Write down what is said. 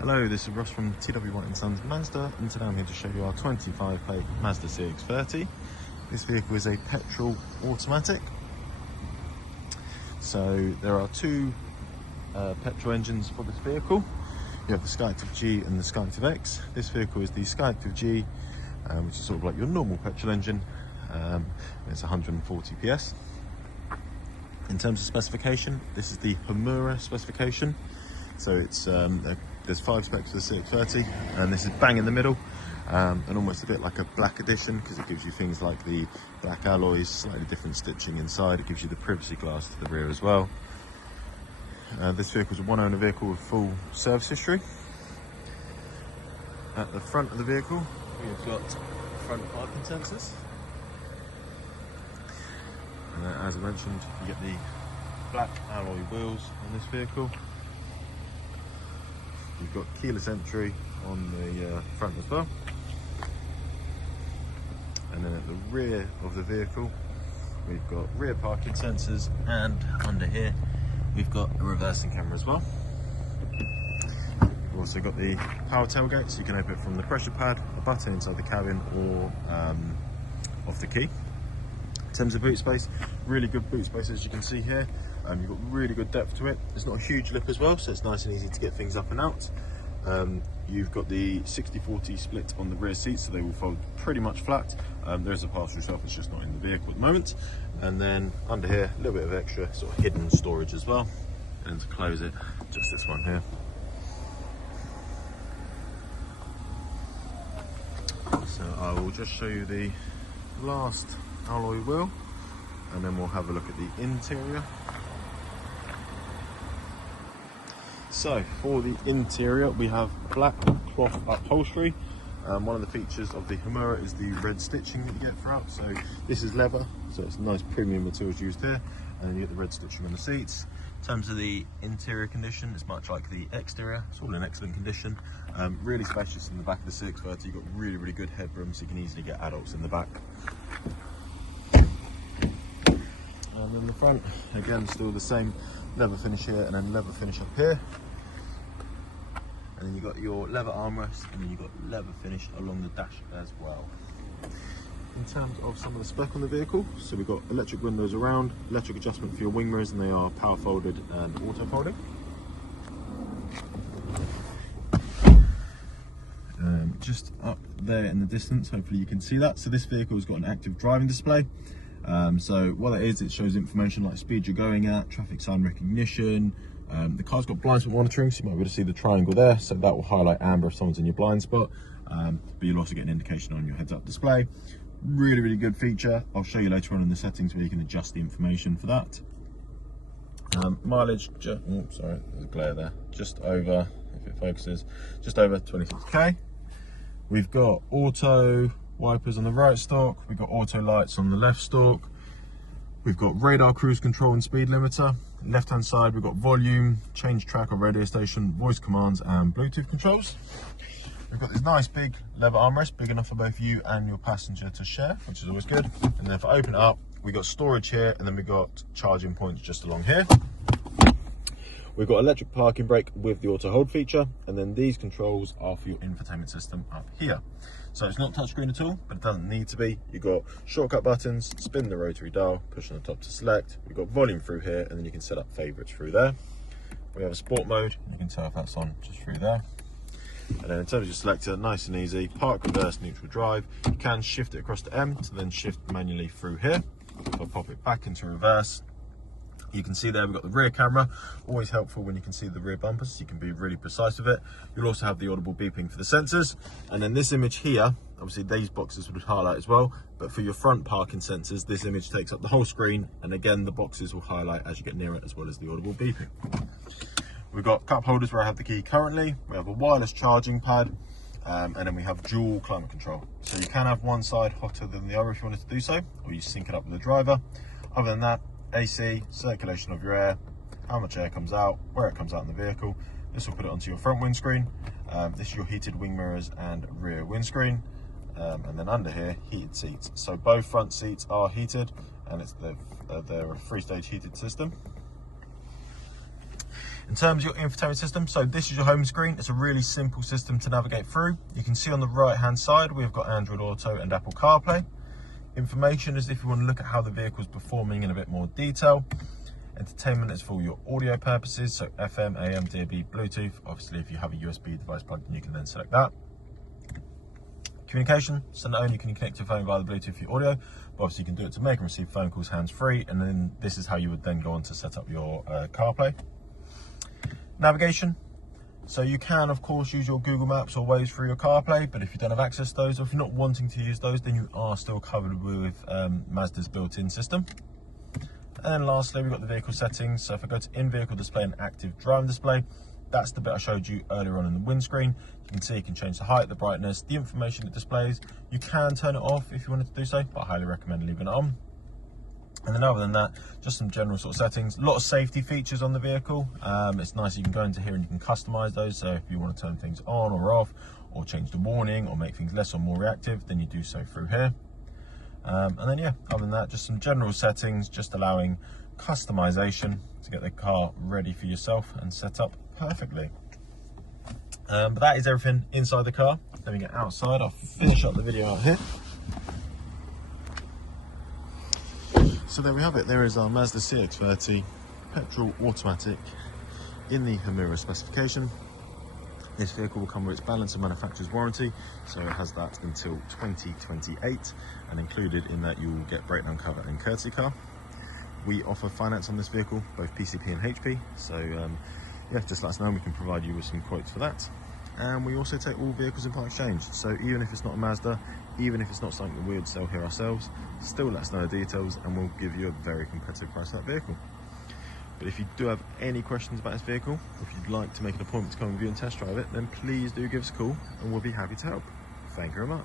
Hello, this is Ross from TW White & Sons Mazda, and today I'm here to show you our 25 plate Mazda CX-30. This vehicle is a petrol automatic. So there are two petrol engines for this vehicle. You have the SKYACTIV G and the SKYACTIV X. This vehicle is the SKYACTIV G, which is sort of like your normal petrol engine. It's 140 PS. In terms of specification, this is the Homura specification. So it's there's 5 specs for the CX-30, and this is bang in the middle, and almost a bit like a black edition, because it gives you things like the black alloys, slightly different stitching inside. It gives you the privacy glass to the rear as well. This vehicle is a one-owner vehicle with full service history. At the front of the vehicle, we've got front parking sensors. As I mentioned, you get the black alloy wheels on this vehicle. You've got keyless entry on the front as well. And then at the rear of the vehicle, we've got rear parking sensors, and under here, we've got a reversing camera as well. We've also got the power tailgate, so you can open it from the pressure pad, a button inside the cabin, or off the key. In terms of boot space, really good boot space as you can see here. You've got really good depth to it. It's not a huge lip as well, so it's nice and easy to get things up and out. You've got the 60-40 split on the rear seats, so they will fold pretty much flat. There is a pass-through shelf, it's just not in the vehicle at the moment. And then under here, a little bit of extra sort of hidden storage as well. And to close it, just this one here. So I will just show you the last alloy wheel, and then we'll have a look at the interior. So for the interior, we have black cloth upholstery. One of the features of the Homura is the red stitching that you get throughout. So this is leather, so it's nice premium materials used here, and then you get the red stitching on the seats. In terms of the interior condition, it's much like the exterior. It's all in excellent condition. Really spacious in the back of the CX-30. You've got really good headroom, so you can easily get adults in the back. And in the front, again, still the same leather finish here, and then leather finish up here. And then you've got your leather armrest, and then you've got leather finish along the dash as well. In terms of some of the spec on the vehicle, so we've got electric windows around, electric adjustment for your wing mirrors, and they are power folded and auto folding. Just up there in the distance, hopefully you can see that. So this vehicle has got an active driving display. So what it is, it shows information like speed you're going at, traffic sign recognition. The car's got blind spot monitoring, so you might be able to see the triangle there, so that will highlight amber if someone's in your blind spot. But you'll also get an indication on your heads-up display. Really good feature. I'll show you later on in the settings where you can adjust the information for that. Mileage, sorry, there's a glare there, just over, if it focuses, just over 26k. We've got auto wipers on the right stalk, we've got auto lights on the left stalk, we've got radar cruise control and speed limiter. Left hand side, we've got volume, change track or radio station, voice commands, and Bluetooth controls. We've got this nice big leather armrest, big enough for both you and your passenger to share, which is always good. And then if I open it up, we've got storage here, and then we've got charging points just along here. We've got electric parking brake with the auto hold feature, and then these controls are for your infotainment system up here. So it's not touchscreen at all, but it doesn't need to be. You've got shortcut buttons, spin the rotary dial, push on the top to select. We've got volume through here, and then you can set up favorites through there. We have a sport mode, you can tell if that's on just through there. And then in terms of your selector, nice and easy, park, reverse, neutral drive. You can shift it across to M to then shift manually through here. If I pop it back into reverse, you can see there we've got the rear camera, always helpful when you can see the rear bumpers, so you can be really precise with it. You'll also have the audible beeping for the sensors. And then this image here, obviously these boxes would highlight as well, but for your front parking sensors, this image takes up the whole screen, and again the boxes will highlight as you get near it, as well as the audible beeping. We've got cup holders where I have the key currently, we have a wireless charging pad, and then we have dual climate control. So you can have one side hotter than the other if you wanted to do so, or you sync it up with the driver. Other than that, AC, circulation of your air, how much air comes out, where it comes out in the vehicle. This will put it onto your front windscreen. This is your heated wing mirrors and rear windscreen. And then under here, heated seats. So both front seats are heated, and they're a 3-stage heated system. In terms of your infotainment system, so this is your home screen. It's a really simple system to navigate through. You can see on the right hand side we've got Android Auto and Apple CarPlay. Information is if you want to look at how the vehicle is performing in a bit more detail. Entertainment is for your audio purposes, so FM, AM, DAB, Bluetooth. Obviously, if you have a USB device plugged in, you can then select that. Communication, so not only can you connect your phone via the Bluetooth for your audio, but obviously you can do it to make and receive phone calls hands-free, and then this is how you would then go on to set up your CarPlay. Navigation, so you can of course use your Google Maps or Waze through your CarPlay, but if you don't have access to those, or if you're not wanting to use those, then you are still covered with Mazda's built-in system. And then lastly, we've got the vehicle settings. So if I go to in-vehicle display and active driving display, that's the bit I showed you earlier on in the windscreen. You can see you can change the height, the brightness, the information it displays. You can turn it off if you wanted to do so, but I highly recommend leaving it on. And then other than that, just some general sort of settings. A lot of safety features on the vehicle. It's nice you can go into here and you can customize those. So if you want to turn things on or off, or change the warning, or make things less or more reactive, then you do so through here. And then yeah, other than that, just some general settings, just allowing customization to get the car ready for yourself and set up perfectly. But that is everything inside the car. Let me get outside. I'll finish up the video out here. So there we have it. There is our Mazda CX-30 petrol automatic in the Homura specification. This vehicle will come with its balance of manufacturer's warranty, so it has that until 2028, and included in that you will get breakdown cover and courtesy car. We offer finance on this vehicle, both PCP and HP, so yeah, just let us know and we can provide you with some quotes for that. And we also take all vehicles in part exchange, so even if it's not a Mazda, even if it's not something that we would sell here ourselves, still let us know the details and we'll give you a very competitive price for that vehicle. But if you do have any questions about this vehicle, or if you'd like to make an appointment to come and view and test drive it, then please do give us a call and we'll be happy to help. Thank you very much.